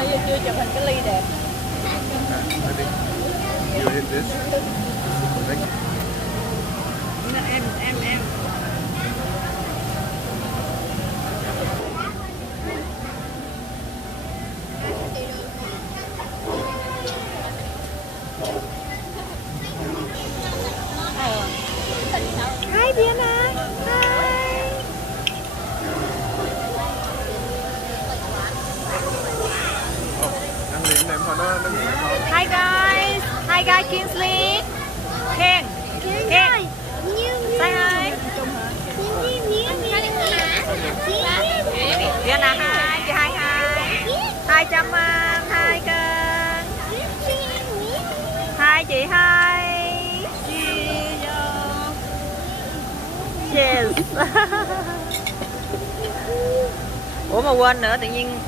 nãy giờ chưa chụp hình cái ly đẹp. You hit this. Em. Hi Diana. Hi. Ăn liền em thôi nó nguội thôi. Hi guys. Hi guys Kingsley. Ken. Ken. Say hi. Diana hi. Chị hi hi. Hi Trâm Anh. Hi Ken. Hi chị hi. Cheers. Ủa mà quên nữa, tự nhiên